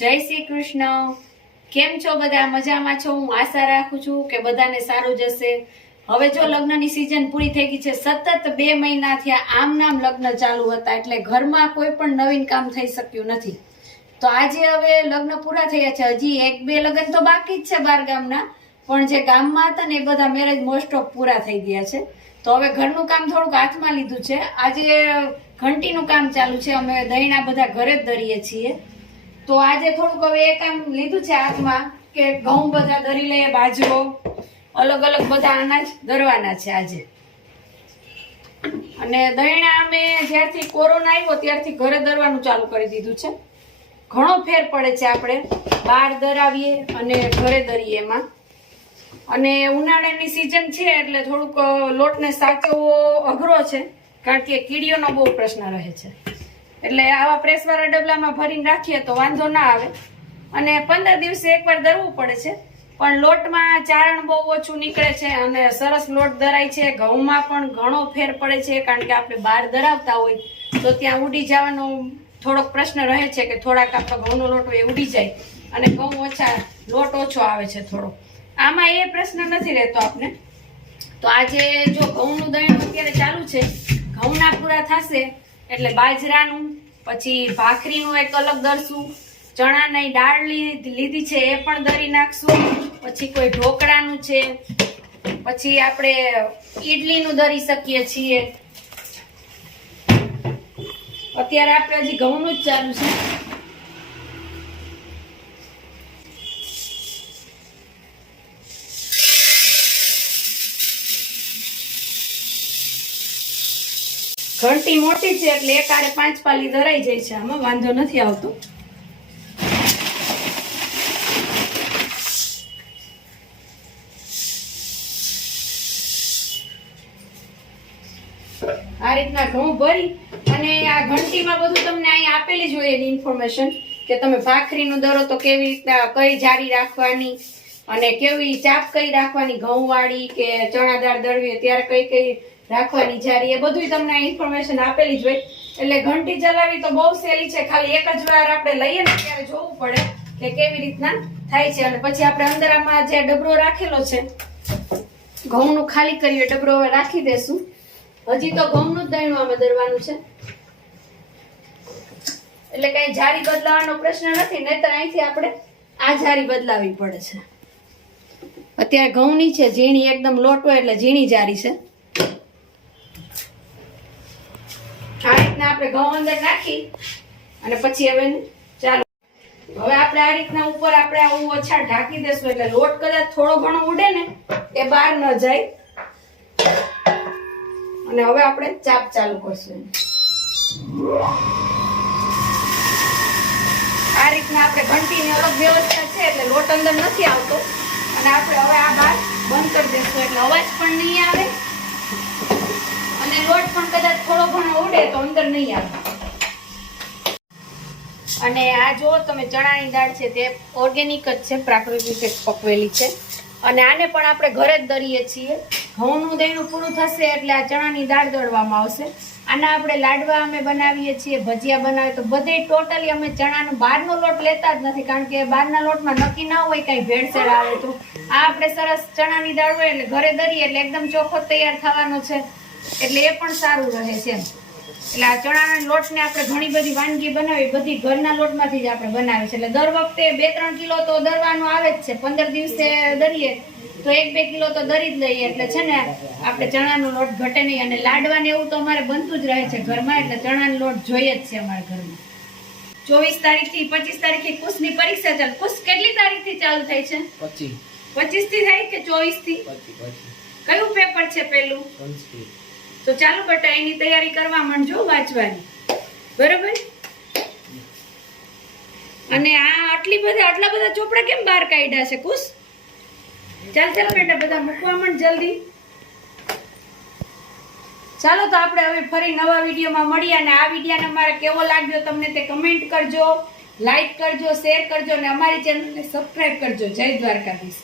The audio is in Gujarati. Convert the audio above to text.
જય શ્રી કૃષ્ણ। કેમ છો બધા? મજામાં છો? હું આશા રાખું છું કે બધાને સારું જશે। હવે જો લગ્નની સીઝન પૂરી થઈ ગઈ છે, સતત 2 મહિના થયા આમ નામ લગ્ન ચાલુ હતા, એટલે ઘરમાં કોઈ પણ નવીન કામ થઈ શક્યું નથી। તો આજે હવે લગ્ન પૂરા થયા છે, હજી 1-2 લગ્ન તો બાકી જ છે બાર ગામના, પણ જે ગામમાં હતા ને એ બધા મેરેજ મોસ્ટ ઓફ પૂરા થઈ ગયા છે। તો હવે ઘરનું કામ થોડુંક હાથમાં લીધું છે। આજે ઘંટીનું કામ ચાલુ છે, અમે દહીણા બધા ઘરે જ દરીએ છીએ। તો આજે થોડુંક હવે એ કામ લીધું છે હાથમાં કે ઘઉં બધા દરી લઈએ, બાજરો, અલગ અલગ બધા અનાજ દરવાના છે આજે। અને દહીણા અમે જ્યારથી કોરોના આવ્યો ત્યારથી ઘરે દરવાનું ચાલુ કરી દીધું છે। ઘણો ફેર પડે છે આપણે બહાર દરાવીએ અને ઘરે દરીએ એમાં। અને ઉનાળાની સીઝન છે એટલે થોડુંક લોટને સાચવવો અઘરો છે, કારણ કે કીડીઓનો બહુ પ્રશ્ન રહે છે। એટલે આવા પ્રેસવાળા ડબલામાં ભરીને રાખીએ તો વાંધો ના આવે। અને 15 દિવસે એકવાર દરવું પડે છે, પણ લોટમાં ચારણ બહુ ઓછું નીકળે છે અને સરસ લોટ દરાય છે। ઘઉંમાં પણ ઘણો ફેર પડે છે, કારણ કે આપણે બહાર દરાવતા હોય તો ત્યાં ઉડી જવાનો થોડોક પ્રશ્ન રહે છે કે થોડાક આપણો ઘઉંનો લોટ હોય ઉડી જાય અને ઘઉં ઓછા, લોટ ઓછો આવે છે થોડો। આમાં એ પ્રશ્ન નથી રહેતો આપને। તો આજે જો ઘઉંનું દહીણું અત્યારે ચાલુ છે, ઘઉંના પૂરા થશે એટલે બાજરાનું, પછી ભાખરીનું એક અલગ દરશું, ચણાની દાળ લીધી છે એ પણ દરી નાખશું, પછી કોઈ ઢોકળાનું છે, પછી આપણે ઈડલીનું દરી શકીએ છીએ। અત્યારે આપણે હજી ઘઉંનું જ ચાલુ છે। ઘંટી મોટી છે એટલે એકારે 5 પાલી દરાઈ જાય છે, આમાં વાંધો નથી આવતો। આ રીતના ઘઉં ભરી અને આ ઘંટીમાં બધું તમને અહીં આપેલી જ હોય એની ઇન્ફોર્મેશન કે તમે ભાખરીનું દરો તો કેવી રીતના કઈ જારી રાખવાની અને કેવી ચાપ કઈ રાખવાની, ઘઉં વાળી કે ચણા દાળ દળવી ત્યારે કઈ કઈ રાખવાની જારી, એ બધું તમને ઇન્ફોર્મેશન આપેલી જ હોય। એટલે ઘંટી ચલાવી તો બહુ સહેલી છે, ખાલી એક જ વાર આપણે લઈએ ને ત્યારે જોવું પડે કે કેવી રીતના થાય છે। અને પછી આપણે અંદર આમાં જે ડબરો રાખેલો છે ઘઉંનું ખાલી કરીએ, ડબરો હવે રાખી દેશું। હજી તો ઘઉંનું જ દહીણું આમાં દરવાનું છે, એટલે કઈ જારી બદલાવાનો પ્રશ્ન નથી, નહીતર અહીંથી આપણે આ જારી બદલાવી પડે છે। અત્યારે ઘઉંની છે ઝીણી, એકદમ લોટ હોય એટલે ઝીણી જારી છે। આ રીતના આપણે ઘઉં અંદર નાખી અને પછી હવે ચાલો હવે આપણે આ રીતના ઉપર આપણે આવું ઓછા ઢાંકી દેશું, એટલે લોટ કદાચ થોડો ઘણો ઉડે ને એ બહાર ન જાય। અને હવે આપણે ચાપ ચાલુ કરશું। આ રીતના આપણે ઘંટીની અલગ વ્યવસ્થા છે એટલે લોટ અંદર નથી આવતો, અને આપણે હવે આ બહાર બંધ કરી દેશું એટલે અવાજ પણ નહીં આવે અને લોટ પણ કદાચ થોડો ઘણો ઉડે તો અંદર નહીં આવે। અને આ જો તમે ચણાની દાળ છે તે ઓર્ગેનિક જ છે, પ્રાકૃતિક પકવેલી છે, અને આને પણ આપણે ઘરે જ દરીએ છીએ। ઘઉંનું દહીણું પૂરું થશે એટલે આ ચણાની દાળ દળવામાં આવશે। આના આપણે લાડવા અમે બનાવીએ છીએ, ભજીયા બનાવીએ, તો બધે ટોટલી અમે ચણાનો બહારનો લોટ લેતા જ નથી, કારણ કે બહારના લોટમાં નક્કી ના હોય કઈ ભેળસેળ આવે તો આ આપણે સરસ ચણાની દાળ હોય એટલે ઘરે દરીએ એટલે એકદમ ચોખ્ખો તૈયાર થવાનો છે, એટલે એ પણ સારું રહે છે। એટલે આ ચણાના લોટને આપણે ઘણી બધી વાનગી બનાવી, બધી ઘરના લોટમાંથી જ આપણે બનાવી છે, એટલે દર વખતે 2-3 કિલો તો દરવાનું આવે જ છે। 15 દિવસે દરીએ તો 1-2 કિલો તો દરી જ લઈએ, એટલે છે ને આપણે ચણાનો લોટ ઘટે નહીં। અને લાડવાને એવું તો અમારે બનતું જ રહે છે ઘરમાં, એટલે ચણાનો લોટ જોઈએ જ છે અમારા ઘરમાં। 24 તારીખથી 25 તારીખે કુશની પરીક્ષા ચાલુ। કુશ કેટલી તારીખથી ચાલુ થાય છે? 25 થી થાય કે 24 થી? 25। કયું પેપર છે પેલું? સંસ્કૃત। તો ચાલો બેટા એની તૈયારી કરવા માંડજો, વાંચવાની, બરાબર? અને આ આટલા બધા ચોપડા કેમ બહાર કાઢ્યા છે કુશ? ચાલ બેટા બધા મૂકવા માંડ જલ્દી। ચાલો તો આપણે હવે ફરી નવા વિડીયોમાં મળીએ, અને આ વિડીયોને અમારે કેવો લાગ્યો તમને તે કમેન્ટ કરજો, લાઈક કરજો, શેર કરજો અને અમારી ચેનલને સબસ્ક્રાઇબ કરજો। જય દ્વારકાધીશ।